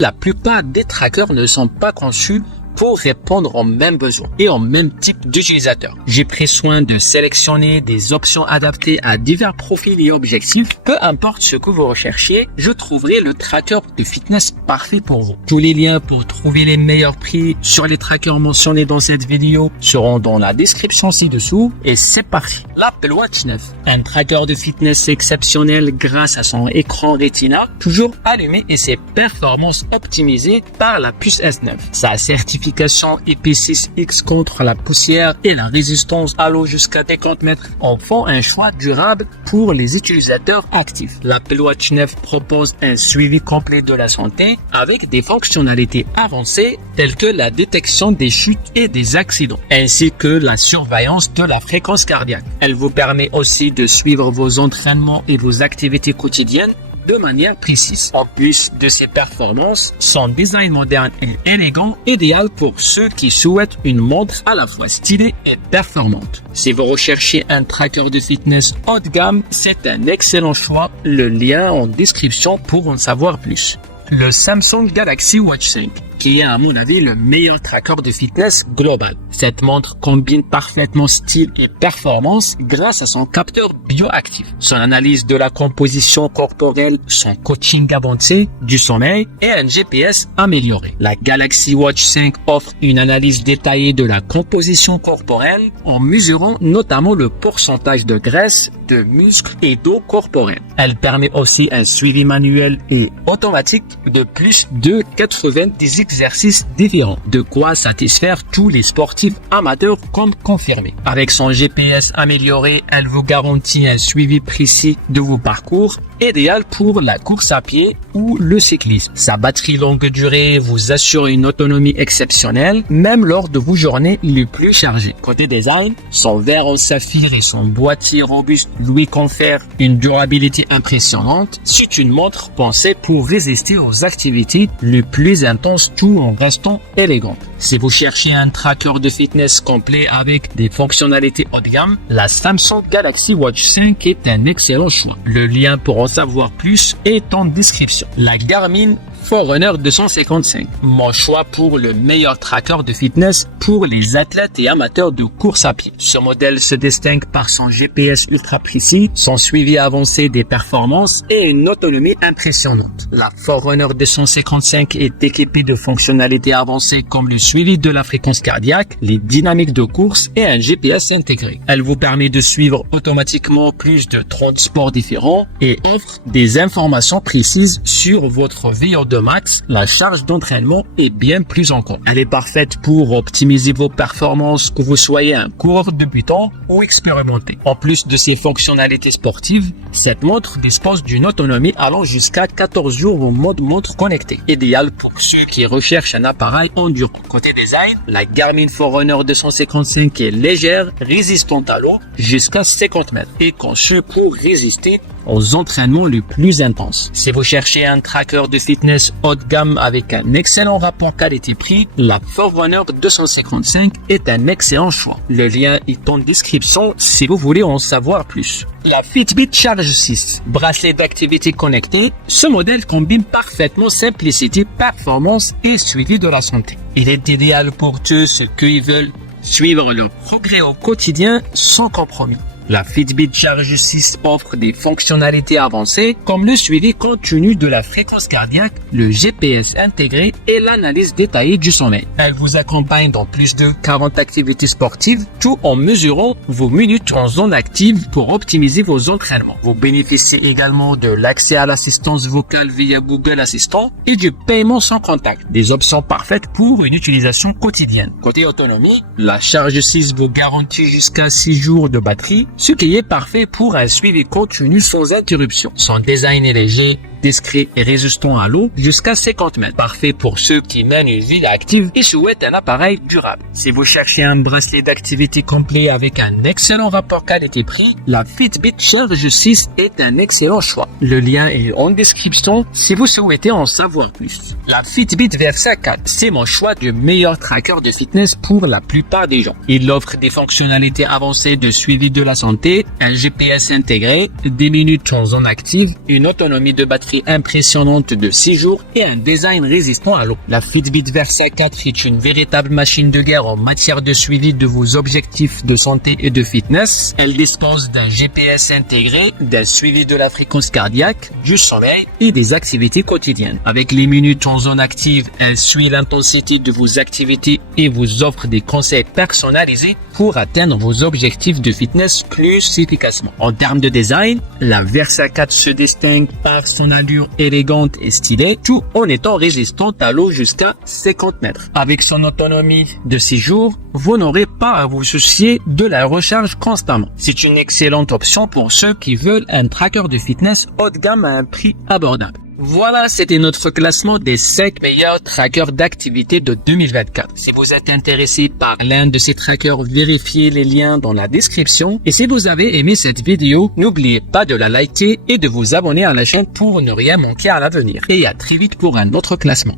La plupart des trackers ne sont pas conçus pour répondre aux mêmes besoins et aux mêmes types d'utilisateurs. J'ai pris soin de sélectionner des options adaptées à divers profils et objectifs. Peu importe ce que vous recherchiez, je trouverai le tracker de fitness parfait pour vous. Tous les liens pour trouver les meilleurs prix sur les trackers mentionnés dans cette vidéo seront dans la description ci-dessous et c'est parti. L'Apple Watch 9, un tracker de fitness exceptionnel grâce à son écran Retina, toujours allumé et ses performances optimisées par la puce S9. Sa certification IP6X contre la poussière et la résistance à l'eau jusqu'à 50 mètres en font un choix durable pour les utilisateurs actifs. L'Apple Watch 9 propose un suivi complet de la santé avec des fonctionnalités avancées telles que la détection des chutes et des accidents, ainsi que la surveillance de la fréquence cardiaque. Elle vous permet aussi de suivre vos entraînements et vos activités quotidiennes de manière précise. En plus de ses performances, son design moderne et élégant, idéal pour ceux qui souhaitent une montre à la fois stylée et performante. Si vous recherchez un tracker de fitness haut de gamme, c'est un excellent choix. Le lien en description pour en savoir plus. Le Samsung Galaxy Watch 5, qui est à mon avis le meilleur tracker de fitness global. Cette montre combine parfaitement style et performance grâce à son capteur bioactif, son analyse de la composition corporelle, son coaching avancé du sommeil et un GPS amélioré. La Galaxy Watch 5 offre une analyse détaillée de la composition corporelle en mesurant notamment le pourcentage de graisse, de muscles et d'eau corporelle. Elle permet aussi un suivi manuel et automatique de plus de 90 exercices différents, de quoi satisfaire tous les sportifs amateurs comme confirmés. Avec son GPS amélioré, elle vous garantit un suivi précis de vos parcours, idéal pour la course à pied ou le cyclisme. Sa batterie longue durée vous assure une autonomie exceptionnelle, même lors de vos journées les plus chargées. Côté design, son verre en saphir et son boîtier robuste lui confèrent une durabilité impressionnante. C'est une montre pensée pour résister aux activités les plus intenses tout en restant élégante. Si vous cherchez un tracker de fitness complet avec des fonctionnalités haut de gamme, la Samsung Galaxy Watch 5 est un excellent choix. Le lien pour en savoir plus est en description. La Garmin Forerunner 255, mon choix pour le meilleur tracker de fitness pour les athlètes et amateurs de course à pied. Ce modèle se distingue par son GPS ultra précis, son suivi avancé des performances et une autonomie impressionnante. La Forerunner 255 est équipée de fonctionnalités avancées comme le suivi de la fréquence cardiaque, les dynamiques de course et un GPS intégré. Elle vous permet de suivre automatiquement plus de 30 sports différents et offre des informations précises sur votre VO2 max, la charge d'entraînement et bien plus encore. Elle est parfaite pour optimiser vos performances, que vous soyez un coureur débutant ou expérimenté. En plus de ses fonctionnalités sportives, cette montre dispose d'une autonomie allant jusqu'à 14 jours en mode montre connectée, idéal pour ceux qui recherchent un appareil endurant. Côté design, la Garmin Forerunner 255 est légère, résistante à l'eau jusqu'à 50 mètres et conçue pour résister aux entraînements les plus intenses. Si vous cherchez un tracker de fitness haut de gamme avec un excellent rapport qualité-prix, la Forerunner 255 est un excellent choix. Le lien est en description si vous voulez en savoir plus. La Fitbit Charge 6, bracelet d'activité connecté, ce modèle combine parfaitement simplicité, performance et suivi de la santé. Il est idéal pour tous ceux qui veulent suivre leur progrès au quotidien sans compromis. La Fitbit Charge 6 offre des fonctionnalités avancées comme le suivi continu de la fréquence cardiaque, le GPS intégré et l'analyse détaillée du sommeil. Elle vous accompagne dans plus de 40 activités sportives, tout en mesurant vos minutes en zone active pour optimiser vos entraînements. Vous bénéficiez également de l'accès à l'assistance vocale via Google Assistant et du paiement sans contact, des options parfaites pour une utilisation quotidienne. Côté autonomie, la Charge 6 vous garantit jusqu'à 6 jours de batterie, ce qui est parfait pour un suivi continu sans interruption. Son design est léger, discret et résistant à l'eau jusqu'à 50 mètres. Parfait pour ceux qui mènent une vie active et souhaitent un appareil durable. Si vous cherchez un bracelet d'activité complet avec un excellent rapport qualité-prix, la Fitbit Charge 6 est un excellent choix. Le lien est en description si vous souhaitez en savoir plus. La Fitbit Versa 4, c'est mon choix du meilleur tracker de fitness pour la plupart des gens. Il offre des fonctionnalités avancées de suivi de la santé, un GPS intégré, des minutes en zone active, une autonomie de batterie batterie impressionnante de 6 jours et un design résistant à l'eau. La Fitbit Versa 4 est une véritable machine de guerre en matière de suivi de vos objectifs de santé et de fitness. Elle dispose d'un GPS intégré, d'un suivi de la fréquence cardiaque, du sommeil et des activités quotidiennes. Avec les minutes en zone active, elle suit l'intensité de vos activités et vous offre des conseils personnalisés pour atteindre vos objectifs de fitness plus efficacement. En termes de design, la Versa 4 se distingue par son allure élégante et stylée, tout en étant résistante à l'eau jusqu'à 50 mètres. Avec son autonomie de 6 jours, vous n'aurez pas à vous soucier de la recharge constamment. C'est une excellente option pour ceux qui veulent un tracker de fitness haut de gamme à un prix abordable. Voilà, c'était notre classement des 5 meilleurs trackers d'activité de 2024. Si vous êtes intéressé par l'un de ces trackers, vérifiez les liens dans la description. Et si vous avez aimé cette vidéo, n'oubliez pas de la liker et de vous abonner à la chaîne pour ne rien manquer à l'avenir. Et à très vite pour un autre classement.